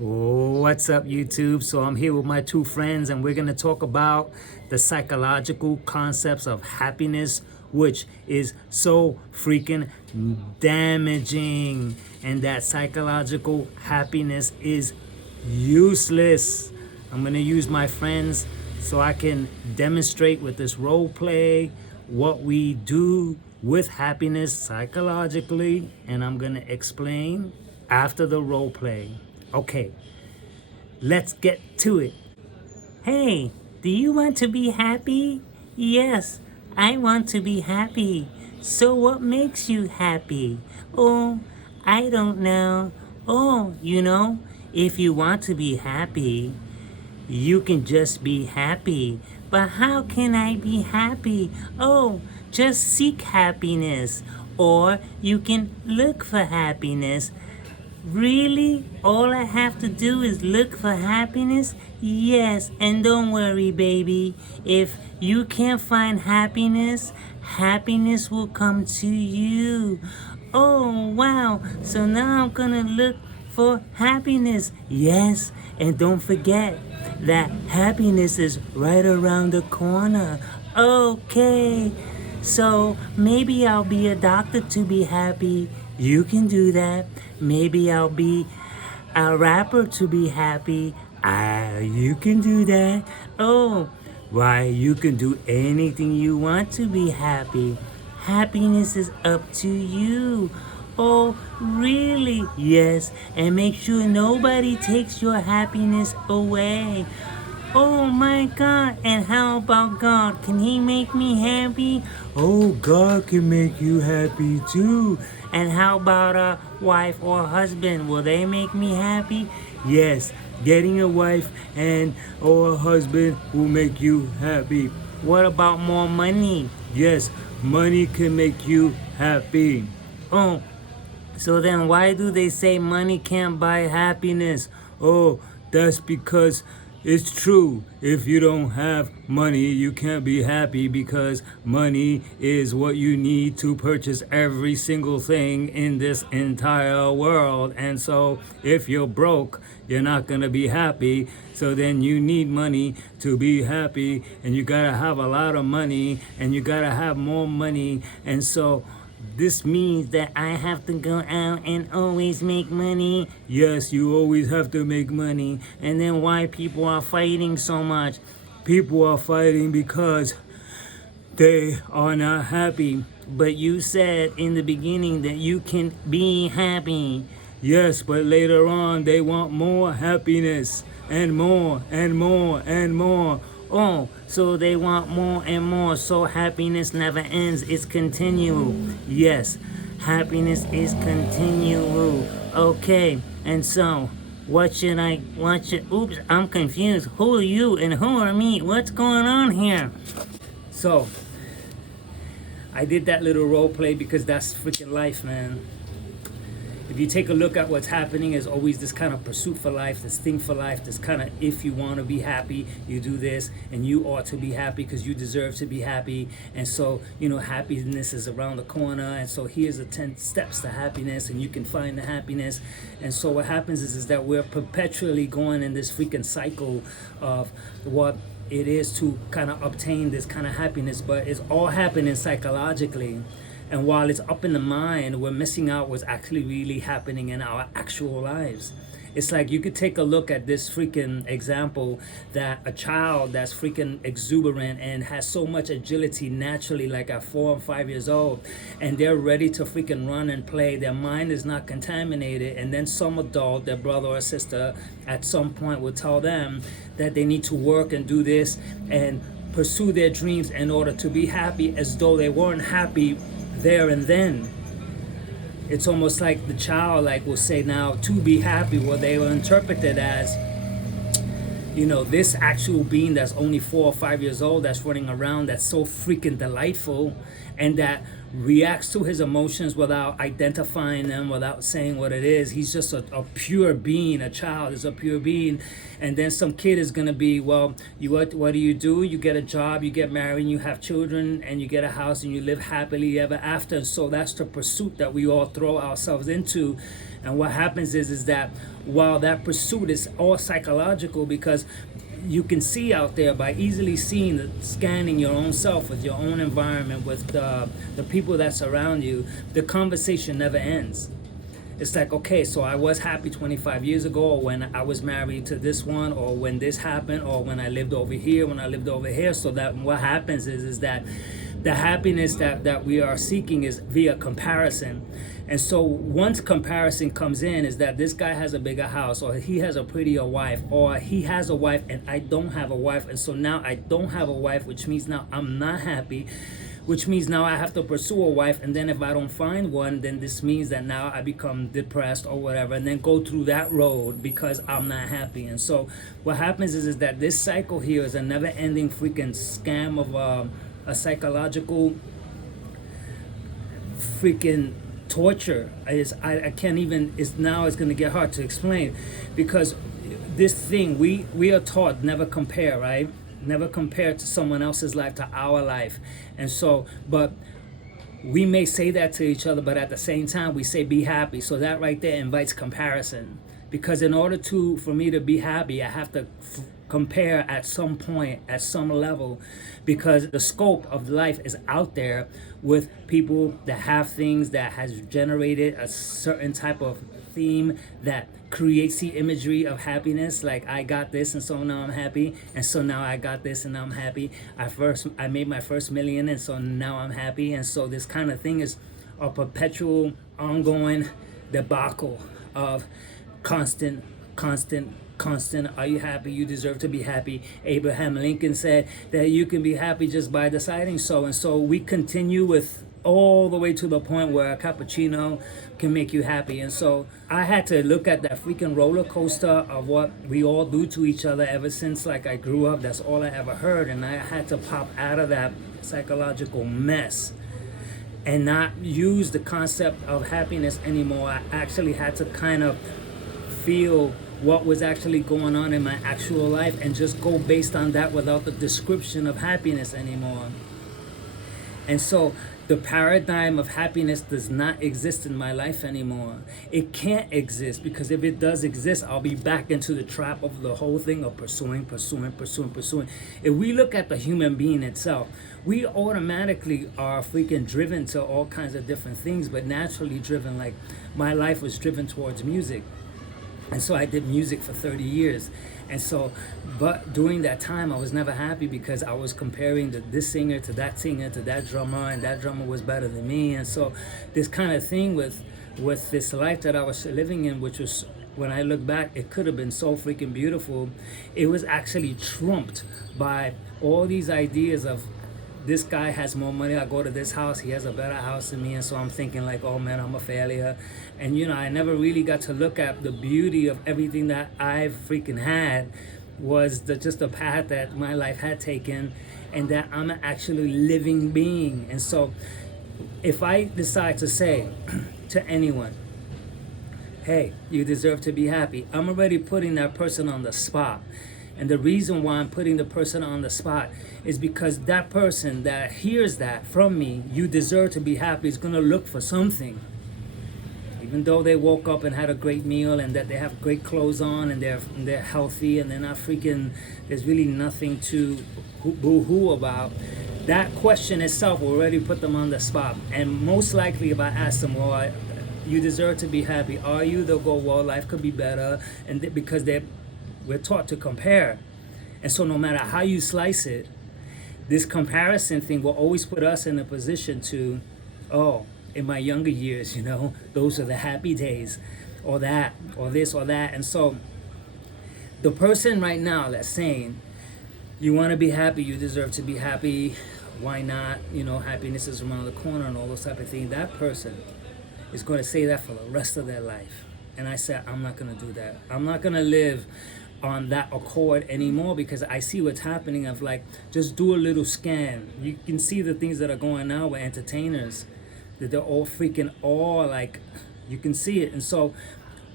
What's up, YouTube? So I'm here with my two friends, and we're going to talk about the psychological concepts of happiness, which is so freaking damaging, and that psychological happiness is useless. I'm going to use my friends so I can demonstrate with this role play what we do with happiness psychologically, and I'm going to explain after the role play. Okay, let's get to it. Hey, do you want to be happy? Yes, I want to be happy. So what makes you happy? Oh, I don't know. Oh, if you want to be happy, you can just be happy. But how can I be happy? Oh, just seek happiness. Or you can look for happiness. Really? All I have to do is look for happiness? Yes, and don't worry, baby. If you can't find happiness, happiness will come to you. Oh, wow. So now I'm gonna look for happiness. Yes, and don't forget that happiness is right around the corner. Okay. So maybe I'll be a doctor to be happy. You can do that. Maybe I'll be a rapper to be happy. You can do that. Oh, why, you can do anything you want to be happy. Happiness is up to you. Oh, really? Yes, and make sure nobody takes your happiness away. Oh my God, and how about God? Can He make me happy? Oh, God can make you happy too. And how about a wife or husband? Will they make me happy? Yes, getting a wife and or a husband will make you happy. What about more money? Yes, money can make you happy. Oh, so then why do they say money can't buy happiness? Oh, that's because it's true. If you don't have money, you can't be happy, because money is what you need to purchase every single thing in this entire world. And so if you're broke, you're not going to be happy. So then you need money to be happy, and you got to have a lot of money, and you got to have more money. And so this means that I have to go out and always make money. Yes, you always have to make money. And then why people are fighting so much? People are fighting because they are not happy. But you said in the beginning that you can be happy. Yes, but later on they want more happiness, and more and more and more. Oh, so they want more and more. So happiness never ends. It's continual. Yes, happiness is continual. Okay, and so oops, I'm confused. Who are you and who are me? What's going on here? So, I did that little role play because that's freaking life, man. If you take a look at what's happening, is always this kind of pursuit for life, this thing for life, this kind of, if you want to be happy, you do this, and you ought to be happy because you deserve to be happy. And so, happiness is around the corner. And so here's the 10 steps to happiness, and you can find the happiness. And so what happens is that we're perpetually going in this freaking cycle of what it is to kind of obtain this kind of happiness, but it's all happening psychologically. And while it's up in the mind, we're missing out what's actually really happening in our actual lives. It's like you could take a look at this freaking example, that a child that's freaking exuberant and has so much agility naturally, like at 4 and 5 years old, and they're ready to freaking run and play. Their mind is not contaminated. And then some adult, their brother or sister, at some point will tell them that they need to work and do this and pursue their dreams in order to be happy, as though they weren't happy there and then. It's almost like the child will say now, to be happy, what they will interpret it as, this actual being that's only 4 or 5 years old, that's running around, that's so freaking delightful, and that reacts to his emotions without identifying them, without saying what it is. He's just a pure being. A child is a pure being. And then some kid is gonna be, well, what do? You get a job, you get married, you have children, and you get a house, and you live happily ever after. And so that's the pursuit that we all throw ourselves into. And what happens is that while that pursuit is all psychological, because you can see out there by easily seeing, scanning your own self with your own environment, with the people that surround you, the conversation never ends. It's like, okay, so I was happy 25 years ago, or when I was married to this one, or when this happened, or when I lived over here, when I lived over here. So that what happens is that the happiness that we are seeking is via comparison. And so once comparison comes in, is that this guy has a bigger house, or he has a prettier wife, or he has a wife and I don't have a wife. And so now I don't have a wife, which means now I'm not happy, which means now I have to pursue a wife. And then if I don't find one, then this means that now I become depressed or whatever, and then go through that road because I'm not happy. And so what happens is that this cycle here is a never ending freaking scam of a psychological freaking torture. I can't even, it's going to get hard to explain, because this thing, we are taught never compare, right? Never compare to someone else's life to our life. And so, but we may say that to each other, but at the same time we say be happy. So that right there invites comparison, because in order for me to be happy, I have to compare at some point, at some level, because the scope of life is out there with people that have things that has generated a certain type of theme that creates the imagery of happiness. Like, I got this and so now I'm happy, and so now I got this and now I'm happy. I made my first million and so now I'm happy. And so this kind of thing is a perpetual ongoing debacle of constant. Are you happy? You deserve to be happy. Abraham Lincoln said that you can be happy just by deciding so. And so we continue with all the way to the point where a cappuccino can make you happy. And so I had to look at that freaking roller coaster of what we all do to each other ever since, like, I grew up. That's all I ever heard. And I had to pop out of that psychological mess and not use the concept of happiness anymore. I actually had to kind of feel what was actually going on in my actual life and just go based on that without the description of happiness anymore. And so the paradigm of happiness does not exist in my life anymore. It can't exist, because if it does exist, I'll be back into the trap of the whole thing of pursuing. If we look at the human being itself, we automatically are freaking driven to all kinds of different things, but naturally driven. Like, my life was driven towards music. And so I did music for 30 years. And so, but during that time, I was never happy, because I was comparing this singer to that drummer, and that drummer was better than me. And so this kind of thing with this life that I was living in, which was, when I look back, it could have been so freaking beautiful. It was actually trumped by all these ideas of, this guy has more money, I go to this house, he has a better house than me. And so I'm thinking like, oh man, I'm a failure. And I never really got to look at the beauty of everything that I've freaking had, was just the path that my life had taken, and that I'm an actually living being. And so if I decide to say to anyone, hey, you deserve to be happy, I'm already putting that person on the spot. And the reason why I'm putting the person on the spot is because that person that hears that from me, you deserve to be happy, is going to look for something. Even though they woke up and had a great meal, and that they have great clothes on, and they're healthy, and they're not freaking, there's really nothing to boo-hoo about. That question itself will already put them on the spot. And most likely, if I ask them, well, you deserve to be happy, are you? They'll go, well, life could be better. And because we're taught to compare. And so no matter how you slice it, this comparison thing will always put us in a position to, oh, in my younger years, those are the happy days, or that, or this, or that. And so the person right now that's saying, you want to be happy, you deserve to be happy, why not, happiness is around the corner and all those type of things, that person is going to say that for the rest of their life. And I said, I'm not going to do that. I'm not going to live on that accord anymore, because I see what's happening. Of like, just do a little scan. You can see the things that are going on with entertainers, that they're all freaking all like, you can see it. And so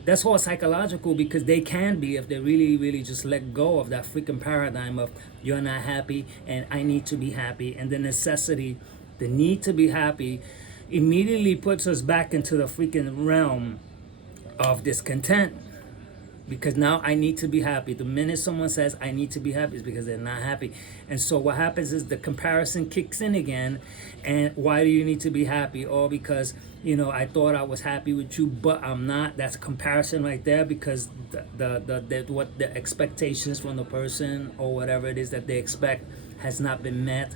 that's all psychological, because they can be, if they really, really just let go of that freaking paradigm of you're not happy and I need to be happy. And the necessity, the need to be happy immediately puts us back into the freaking realm of discontent, because now I need to be happy. The minute someone says I need to be happy, is because they're not happy. And so what happens is the comparison kicks in again. And why do you need to be happy? Or because, I thought I was happy with you, but I'm not. That's a comparison right there, because what the expectations from the person or whatever it is that they expect has not been met.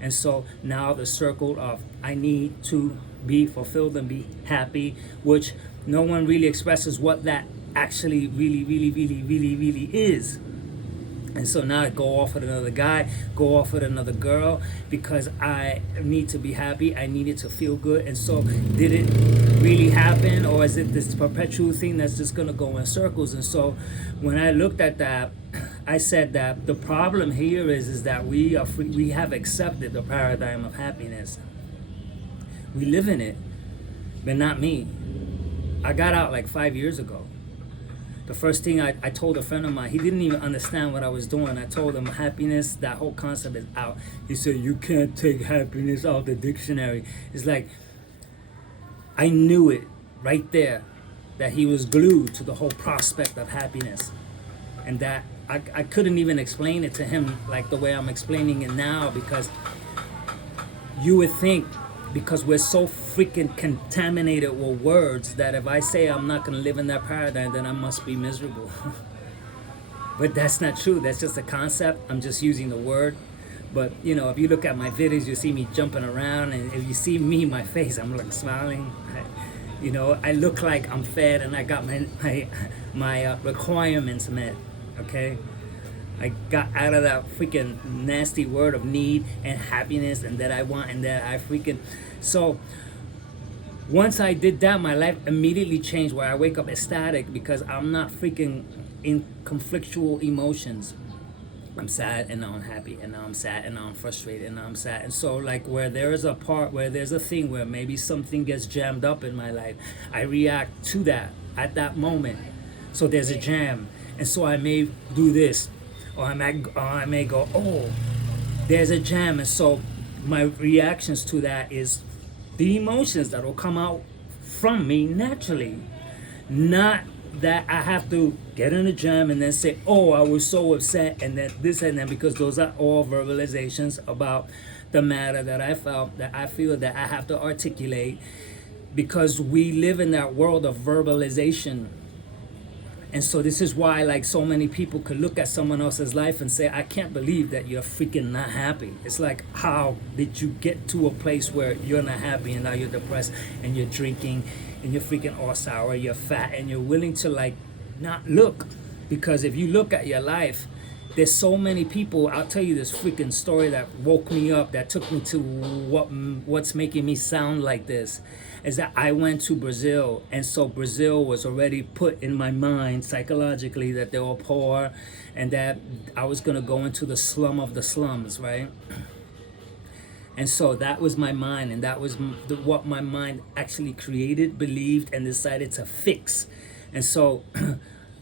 And so now the circle of I need to be fulfilled and be happy, which no one really expresses what that actually really is. And so now I go off with another guy, go off with another girl, because I need to be happy. I needed to feel good. And so did it really happen, or is it this perpetual thing that's just going to go in circles? And so when I looked at that, I said that the problem here is that we have accepted the paradigm of happiness. We live in it, but not me. I got out like 5 years ago. The first thing I told a friend of mine, he didn't even understand what I was doing. I told him happiness, that whole concept is out. He said, you can't take happiness out the dictionary. It's like, I knew it right there, that he was glued to the whole prospect of happiness. And that I couldn't even explain it to him like the way I'm explaining it now, because you would think, because we're so freaking contaminated with words, that if I say I'm not going to live in that paradigm, then I must be miserable. But that's not true. That's just a concept. I'm just using the word. But, if you look at my videos, you see me jumping around. And if you see me, my face, I'm like smiling. I look like I'm fed and I got my requirements met. Okay? I got out of that freaking nasty word of need and happiness, and that I want, and that I freaking... So once I did that, my life immediately changed, where I wake up ecstatic, because I'm not freaking in conflictual emotions. I'm sad and now I'm happy, and now I'm sad and now I'm frustrated, and now I'm sad. And so like where there is a part where there's a thing where maybe something gets jammed up in my life, I react to that at that moment. So there's a jam, and so I may do this, or I may go, oh, there's a jam. And so my reactions to that is the emotions that will come out from me naturally. Not that I have to get in a jam and then say, oh, I was so upset, and then this and that, because those are all verbalizations about the matter that I felt, that I feel that I have to articulate, because we live in that world of verbalization. And so this is why, like, so many people could look at someone else's life and say, I can't believe that you're freaking not happy. It's like, how did you get to a place where you're not happy and now you're depressed and you're drinking and you're freaking all sour, you're fat, and you're willing to, like, not look? Because if you look at your life, there's so many people. I'll tell you this freaking story that woke me up, that took me to what's making me sound like this, is that I went to Brazil, and so Brazil was already put in my mind psychologically that they were poor, and that I was going to go into the slum of the slums, right? And so that was my mind, and that was what my mind actually created, believed, and decided to fix. And so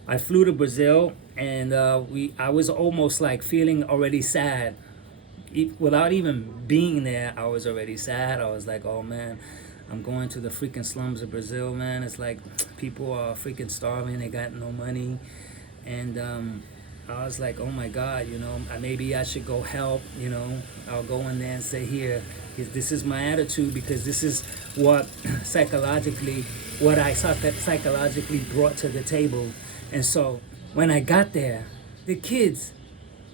I flew to Brazil, and I was almost like feeling already sad. Without even being there, I was already sad. I was like, oh man, I'm going to the freaking slums of Brazil, man. It's like people are freaking starving. They got no money. And I was like, oh my God, maybe I should go help. I'll go in there and say, here, this is my attitude, because this is what I psychologically brought to the table. And so when I got there, the kids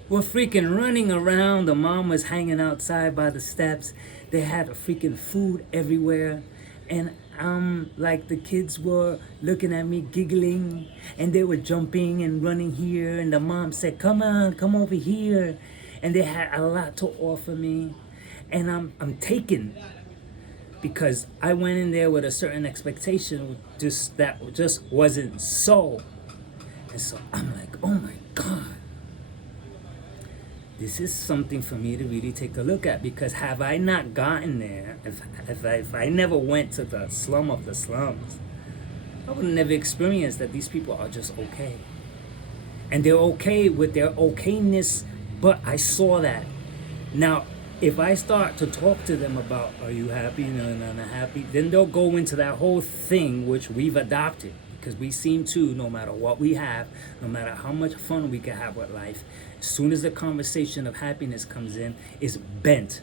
were freaking running around. The mom was hanging outside by the steps. They had freaking food everywhere. And like, the kids were looking at me, giggling, and they were jumping and running here. And the mom said, come on, come over here. And they had a lot to offer me. And I'm taken, because I went in there with a certain expectation that just wasn't so. And so I'm like, oh my God, this is something for me to really take a look at, because have I not gotten there, if I never went to the slum of the slums, I would never experience that these people are just okay. And they're okay with their okayness, but I saw that. Now, if I start to talk to them about, are you happy? No, not happy, then they'll go into that whole thing which we've adopted. Because we seem to, no matter what we have, no matter how much fun we can have with life, as soon as the conversation of happiness comes in, it's bent.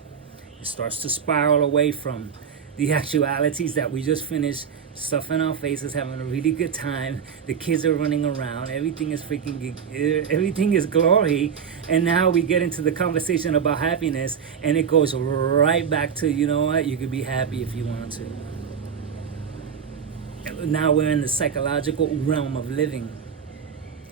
It starts to spiral away from the actualities that we just finished, stuff in our faces, having a really good time. The kids are running around. Everything is glory. And now we get into the conversation about happiness, and it goes right back to, you know what, you could be happy if you want to. Now we're in the psychological realm of living.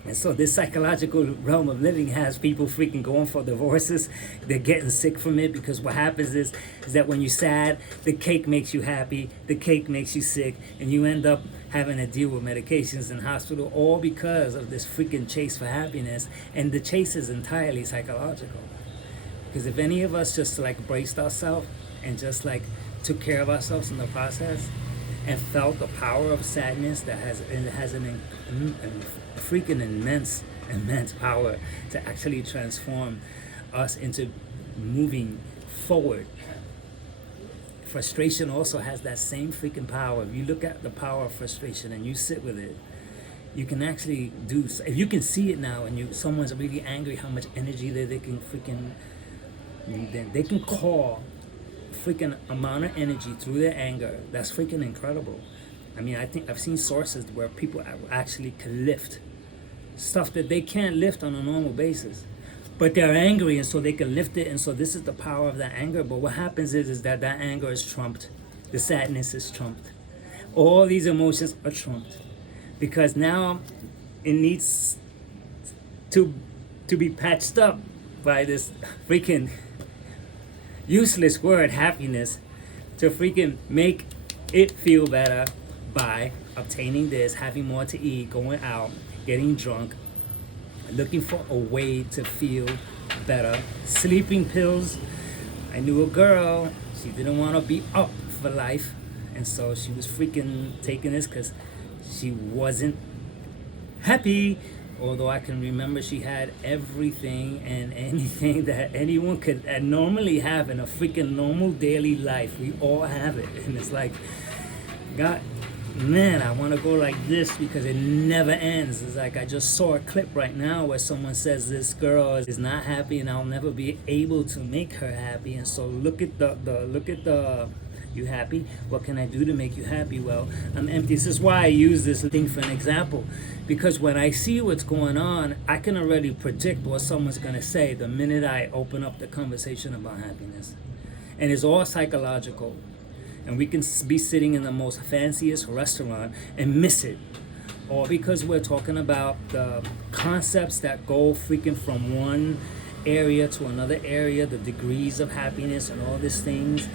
And so this psychological realm of living has people freaking going for divorces. They're getting sick from it, because what happens is that when you're sad, the cake makes you happy, the cake makes you sick, and you end up having to deal with medications in hospital, all because of this freaking chase for happiness. And the chase is entirely psychological. Because if any of us just like braced ourselves and just like took care of ourselves in the process, and felt the power of sadness that has an freaking immense power to actually transform us into moving forward. Frustration also has that same freaking power. If you look at the power of frustration and you sit with it, you can actually do, if you can see it now and someone's really angry, how much energy they can freaking, they can call freaking amount of energy through their anger. That's freaking incredible. I mean, I think I've seen sources where people actually can lift stuff that they can't lift on a normal basis, but they're angry, and so they can lift it. And so this is the power of that anger. But what happens is that anger is trumped, the sadness is trumped, all these emotions are trumped, because now it needs to be patched up by this freaking useless word, happiness, to freaking make it feel better by obtaining this, having more to eat, going out, getting drunk, looking for a way to feel better, sleeping pills. I knew a girl, she didn't want to be up for life, and so she was freaking taking this because she wasn't happy. Although I can remember she had everything and anything that anyone could normally have in a freaking normal daily life. We all have it. And it's like, God, man, I want to go like this because it never ends. It's like I just saw a clip right now where someone says this girl is not happy and I'll never be able to make her happy. And so look at the you happy? What can I do to make you happy? Well, I'm empty. This is why I use this thing for an example. Because when I see what's going on, I can already predict what someone's going to say the minute I open up the conversation about happiness. And it's all psychological. And we can be sitting in the most fanciest restaurant and miss it. All because we're talking about the concepts that go freaking from one area to another area, the degrees of happiness and all these things,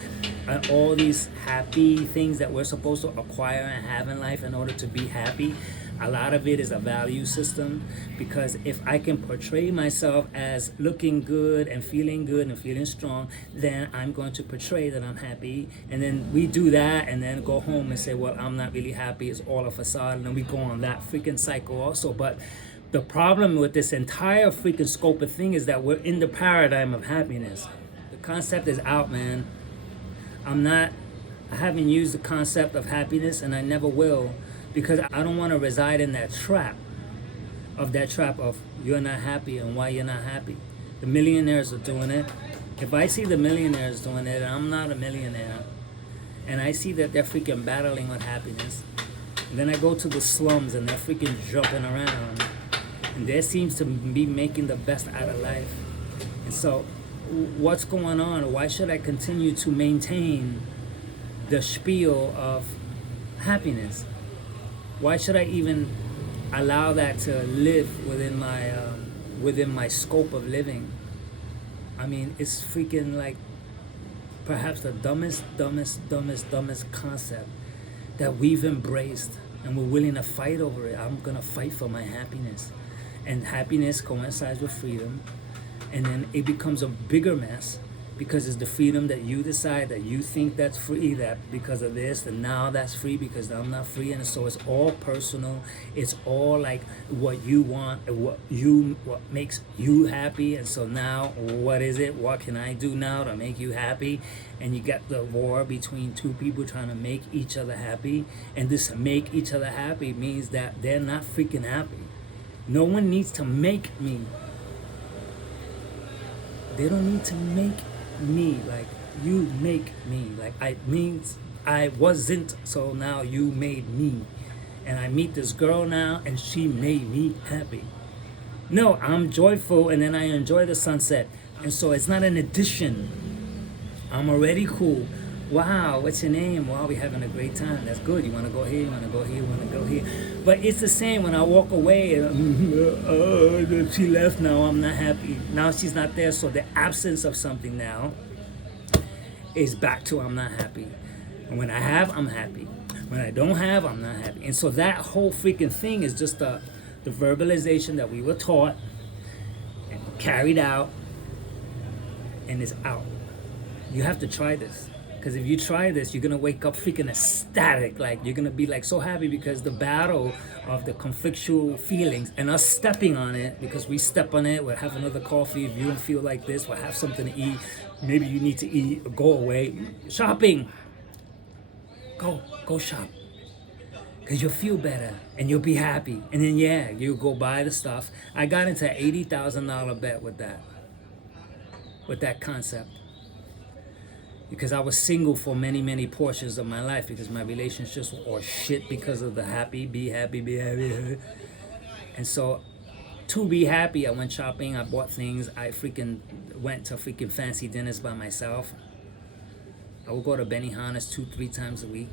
and all these happy things that we're supposed to acquire and have in life in order to be happy. A lot of it is a value system, because if I can portray myself as looking good and feeling strong, then I'm going to portray that I'm happy. And then we do that and then go home and say, well, I'm not really happy, it's all a facade. And then we go on that freaking cycle also. But the problem with this entire freaking scope of thing is that we're in the paradigm of happiness. The concept is out, man. I haven't used the concept of happiness, and I never will, because I don't want to reside in that trap of you're not happy and why you're not happy. The millionaires are doing it. If I see the millionaires doing it, and I'm not a millionaire, and I see that they're freaking battling with happiness, and then I go to the slums and they're freaking jumping around, and there seems to be making the best out of life. And so what's going on? Why should I continue to maintain the spiel of happiness? Why should I even allow that to live within my scope of living? I mean, it's freaking like perhaps the dumbest concept that we've embraced, and we're willing to fight over it. I'm gonna fight for my happiness. and happiness coincides with freedom, and then it becomes a bigger mess because it's the freedom that you decide that you think that's free, that because of this, and now that's free because I'm not free. And so it's all personal. It's all like what you want and what makes you happy. And so now what is it? What can I do now to make you happy? And you get the war between two people trying to make each other happy. And this make each other happy means that they're not freaking happy. No one needs to make me. They don't need to make me. Like, you make me. Like, I means I wasn't, so now you made me. And I meet this girl now and she made me happy. No, I'm joyful and then I enjoy the sunset. And so it's not an addition. I'm already cool. Wow, what's your name? Wow, we're having a great time. That's good. You want to go here? You want to go here? You want to go here? But it's the same when I walk away. She left now. I'm not happy. Now she's not there. So the absence of something now is back to I'm not happy. And when I have, I'm happy. When I don't have, I'm not happy. And so that whole freaking thing is just the verbalization that we were taught and carried out, and it's out. You have to try this. Because if you try this, you're going to wake up freaking ecstatic. Like, you're going to be like so happy because the battle of the conflictual feelings and us stepping on it, because we step on it, we'll have another coffee. If you don't feel like this, we'll have something to eat. Maybe you need to eat or go away. Shopping. Go shop. Because you'll feel better and you'll be happy. And then, yeah, you'll go buy the stuff. I got into an $80,000 bet with that concept. Because I was single for many, many portions of my life because my relationships were shit because of the be happy. And so to be happy, I went shopping, I bought things, I freaking went to freaking fancy dinners by myself. I would go to Benihana's 2-3 times a week.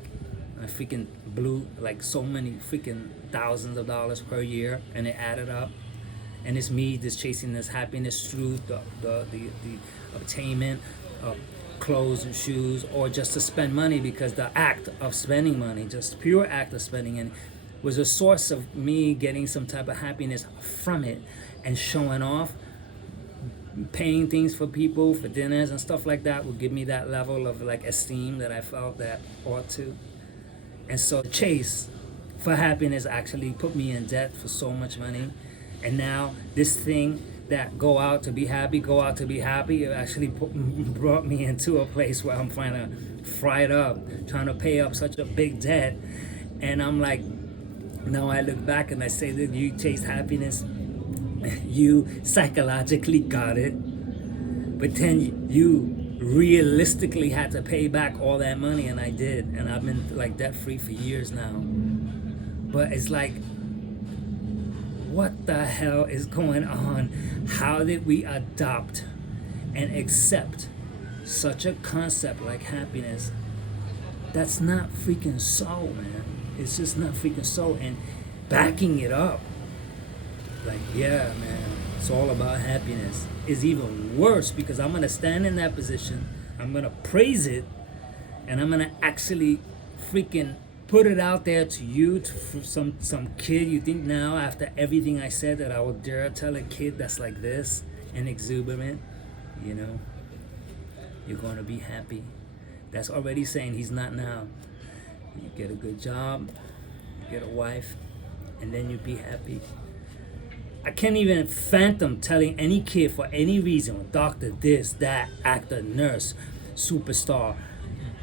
I freaking blew like so many freaking thousands of dollars per year, and it added up. And it's me just chasing this happiness through the obtainment of clothes and shoes, or just to spend money, because the act of spending money, just pure act of spending it, was a source of me getting some type of happiness from it, and showing off, paying things for people, for dinners and stuff like that would give me that level of like esteem that I felt that ought to. And so the chase for happiness actually put me in debt for so much money. And now this thing that go out to be happy, it actually brought me into a place where I'm trying to fry it up, trying to pay up such a big debt. And I'm like, now I look back and I say that you chased happiness, you psychologically got it, but then you realistically had to pay back all that money, and I did. And I've been like debt free for years now. But it's like, what the hell is going on? How did we adopt and accept such a concept like happiness? That's not freaking so, man. It's just not freaking so. And backing it up, like, yeah, man, it's all about happiness, is even worse, because I'm gonna stand in that position, I'm gonna praise it, and I'm gonna actually freaking put it out there to you, to some kid. You think now, after everything I said, that I would dare tell a kid that's like this and exuberant, you know, you're going to be happy. That's already saying he's not now. You get a good job, you get a wife, and then you be happy. I can't even fathom telling any kid for any reason, doctor, this, that, actor, nurse, superstar,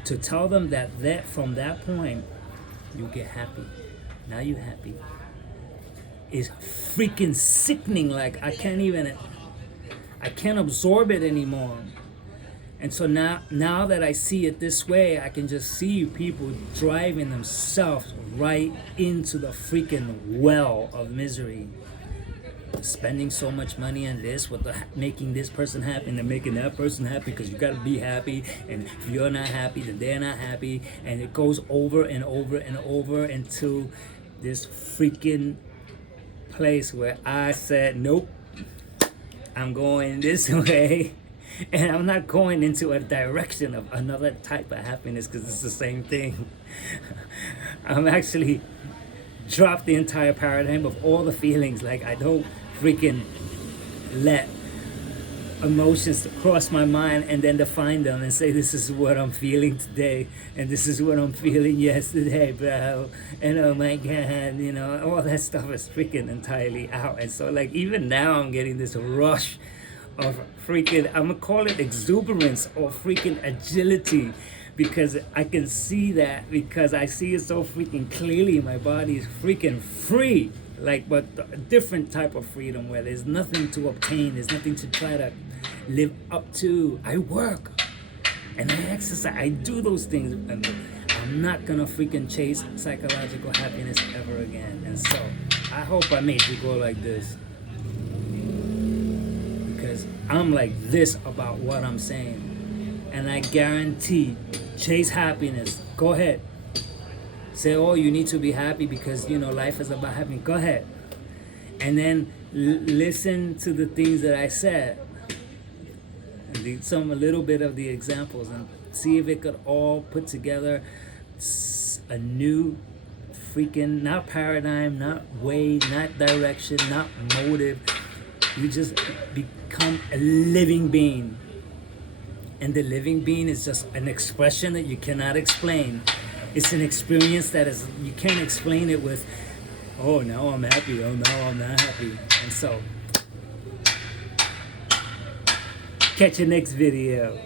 to tell them that from that point, you get happy. Now you happy. It's freaking sickening. Like, I can't absorb it anymore. And so now that I see it this way, I can just see people driving themselves right into the freaking well of misery. Spending so much money on this, with making this person happy and then making that person happy, because you gotta be happy, and if you're not happy, then they're not happy, and it goes over and over and over until this freaking place where I said, nope, I'm going this way, and I'm not going into a direction of another type of happiness, because it's the same thing. I'm actually dropped the entire paradigm of all the feelings. Like, I don't freaking let emotions cross my mind and then define them and say, this is what I'm feeling today and this is what I'm feeling yesterday, bro, and oh my god, you know, all that stuff is freaking entirely out. And so like even now I'm getting this rush of freaking, I'm gonna call it exuberance or freaking agility, because I can see that, because I see it so freaking clearly. My body is freaking free, like, but a different type of freedom where there's nothing to obtain, there's nothing to try to live up to. I work and I exercise, I do those things, and I'm not gonna freaking chase psychological happiness ever again. And so I hope I made you go like this, because I'm like this about what I'm saying. And I guarantee, chase happiness. Go ahead. Say, oh, you need to be happy because, you know, life is about happiness. Go ahead. And then listen to the things that I said. A little bit of the examples, and see if it could all put together a new freaking, not paradigm, not way, not direction, not motive. You just become a living being. And the living being is just an expression that you cannot explain. It's an experience that is, you can't explain it with, oh, now I'm happy, oh, no, I'm not happy. And so, catch your next video.